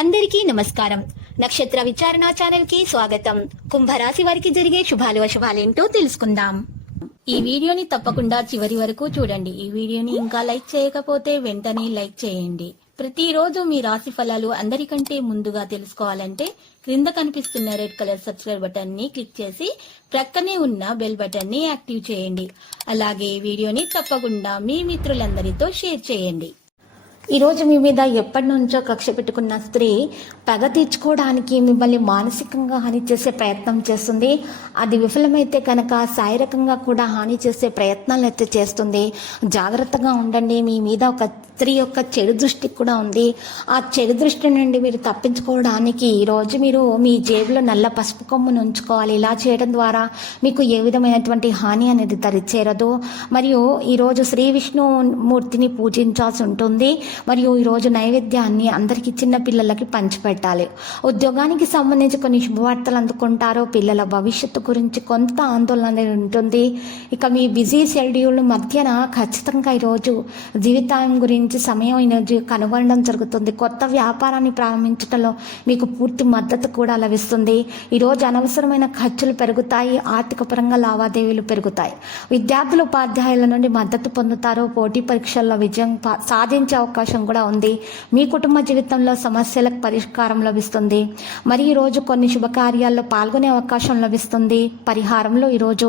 అందరికీ నమస్కారం. నక్షత్ర విచారణ ఛానల్ కి స్వాగతం. కుంభరాశి వారికి జరిగే శుభాలు అశుభాలేంటో తెలుసుకుందాం. ఈ వీడియోని తప్పకుండా చివరి వరకు చూడండి. ఈ వీడియోని ఇంకా లైక్ చేయకపోతే వెంటనే లైక్ చేయండి. ప్రతిరోజు మీ రాశి ఫలాలు అందరికంటే ముందుగా తెలుసుకోవాలంటే క్రింద కనిపిస్తున్న రెడ్ కలర్ సబ్స్క్రైబ్ బటన్ ని క్లిక్ చేసి ప్రక్కనే ఉన్న బెల్ బటన్ ని యాక్టివ్ చేయండి. అలాగే ఈ వీడియోని తప్పకుండా మీ మిత్రులందరితో షేర్ చేయండి. ఈరోజు మీ మీద ఎప్పటి నుంచో కక్ష పెట్టుకున్న స్త్రీ పగ తీర్చుకోవడానికి మిమ్మల్ని మానసికంగా హాని చేసే ప్రయత్నం చేస్తుంది. అది విఫలమైతే కనుక శారీరకంగా కూడా హాని చేసే ప్రయత్నాలు అయితే చేస్తుంది. జాగ్రత్తగా ఉండండి. మీ మీద ఒక స్త్రీ యొక్క చెడు దృష్టి కూడా ఉంది. ఆ చెడు దృష్టి నుండి మీరు తప్పించుకోవడానికి ఈరోజు మీరు మీ జేబులో నల్ల పసుపు కొమ్మును ఉంచుకోవాలి. ఇలా చేయడం ద్వారా మీకు ఏ విధమైనటువంటి హాని అనేది దరిచేరదు. మరియు ఈరోజు శ్రీ విష్ణుమూర్తిని పూజించాల్సి ఉంటుంది. మరియు ఈరోజు నైవేద్యాన్ని అందరికీ చిన్న పిల్లలకి పంచిపెట్టాలి. ఉద్యోగానికి సంబంధించి కొన్ని శుభవార్తలు అందుకుంటారో, పిల్లల భవిష్యత్తు గురించి కొంత ఆందోళన అనేది ఉంటుంది. ఇక మీ బిజీ షెడ్యూల్ మధ్యన ఖచ్చితంగా ఈరోజు జీవితం గురించి సమయం ఈరోజు కనుగొనడం జరుగుతుంది. కొత్త వ్యాపారాన్ని ప్రారంభించడంలో మీకు పూర్తి మద్దతు కూడా లభిస్తుంది. ఈరోజు అనవసరమైన ఖర్చులు పెరుగుతాయి. ఆర్థిక పరంగా లావాదేవీలు పెరుగుతాయి. విద్యార్థులు ఉపాధ్యాయుల నుండి మద్దతు పొందుతారు. పోటీ పరీక్షల్లో విజయం సాధించే అవకాశం కూడా ఉంది. మీ కుటుంబ జీవితంలో సమస్యలకు పరిష్కారం లభిస్తుంది. మరి ఈరోజు కొన్ని శుభకార్యాల్లో పాల్గొనే అవకాశం లభిస్తుంది. పరిహారంలో ఈరోజు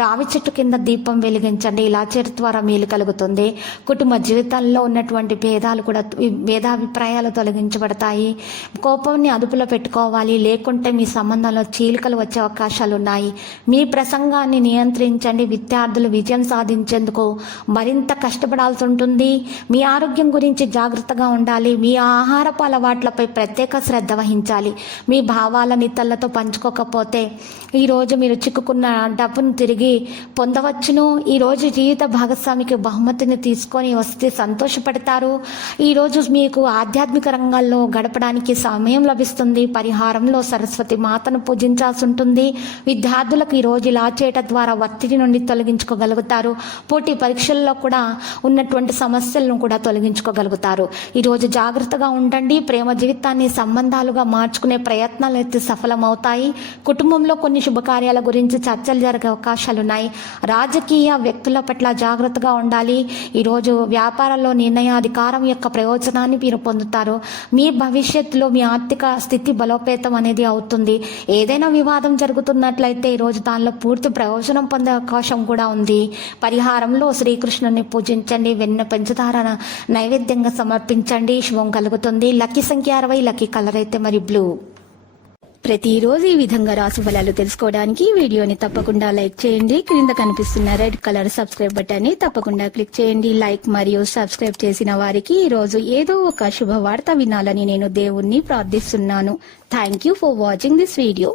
రావి చెట్టు కింద దీపం వెలిగించండి. ఇలా చేయడం ద్వారా మేలు కలుగుతుంది. కుటుంబ జీవితంలో ఉన్నటువంటి భేదాభిప్రాయాలు తొలగించబడతాయి. కోపాన్ని అదుపులో పెట్టుకోవాలి, లేకుంటే మీ సంబంధంలో చీలికలు వచ్చే అవకాశాలు ఉన్నాయి. మీ ప్రసంగాన్ని నియంత్రించండి. విద్యార్థులు విజయం సాధించేందుకు మరింత కష్టపడాల్సి ఉంటుంది. మీ ఆరోగ్యం గురించి జాగ్రత్తగా ఉండాలి. మీ ఆహారపు అలవాట్లపై ప్రత్యేక శ్రద్ధ వహించాలి. మీ భావాలను ఇతరులతో పంచుకోకపోతే ఈరోజు మీరు చిక్కుకున్న డబ్బును తిరిగి పొందవచ్చును. ఈరోజు జీవిత భాగస్వామికి బహుమతిని తీసుకొని వస్తే సంతోషపడతారు. ఈరోజు మీకు ఆధ్యాత్మిక రంగాల్లో గడపడానికి సమయం లభిస్తుంది. పరిహారంలో సరస్వతి మాతను పూజించాల్సి ఉంటుంది. విద్యార్థులకు ఈరోజు ఇలా చేయటం ద్వారా ఒత్తిడి నుండి తొలగించుకోగలుగుతారు. పోటీ పరీక్షల్లో కూడా ఉన్నటువంటి సమస్యలను కూడా తొలగించుకోగలుగుతారు. ఈరోజు జాగ్రత్తగా ఉండండి. ప్రేమ జీవితాన్ని సంబంధాలుగా మార్చుకునే ప్రయత్నాలు అయితే సఫలమవుతాయి. కుటుంబంలో కొన్ని శుభకార్యాల గురించి చర్చలు జరిగే అవకాశాలు ఉన్నాయి. రాజకీయ వ్యక్తుల పట్ల జాగ్రత్తగా ఉండాలి. ఈరోజు వ్యాపారంలో నిర్ణయాధికారం యొక్క ప్రయోజనాన్ని మీరు పొందుతారు. మీ భవిష్యత్తులో మీ ఆర్థిక స్థితి బలోపేతం అనేది అవుతుంది. ఏదైనా వివాదం జరుగుతున్నట్లయితే ఈరోజు దానిలో పూర్తి ప్రయోజనం పొందే అవకాశం కూడా ఉంది. పరిహారంలో శ్రీకృష్ణుని పూజించండి. వెన్న పంచదార నైవేద్యంగా సమర్పించండి. శుభం కలుగుతుంది. లక్కీ సంఖ్య 60. లక్కీ కలర్ అయితే మరి బ్లూ. ప్రతిరోజు ఈ విధంగా రాశి ఫలాలు తెలుసుకోవడానికి వీడియోని తప్పకుండా లైక్ చేయండి. క్రింద కనిపిస్తున్న రెడ్ కలర్ సబ్స్క్రైబ్ బటన్ ని తప్పకుండా క్లిక్ చేయండి. లైక్ మరియు సబ్స్క్రైబ్ చేసిన వారికి ఈ రోజు ఏదో ఒక శుభవార్త వినాలని నేను దేవుణ్ణి ప్రార్థిస్తున్నాను. Thank you for watching this video.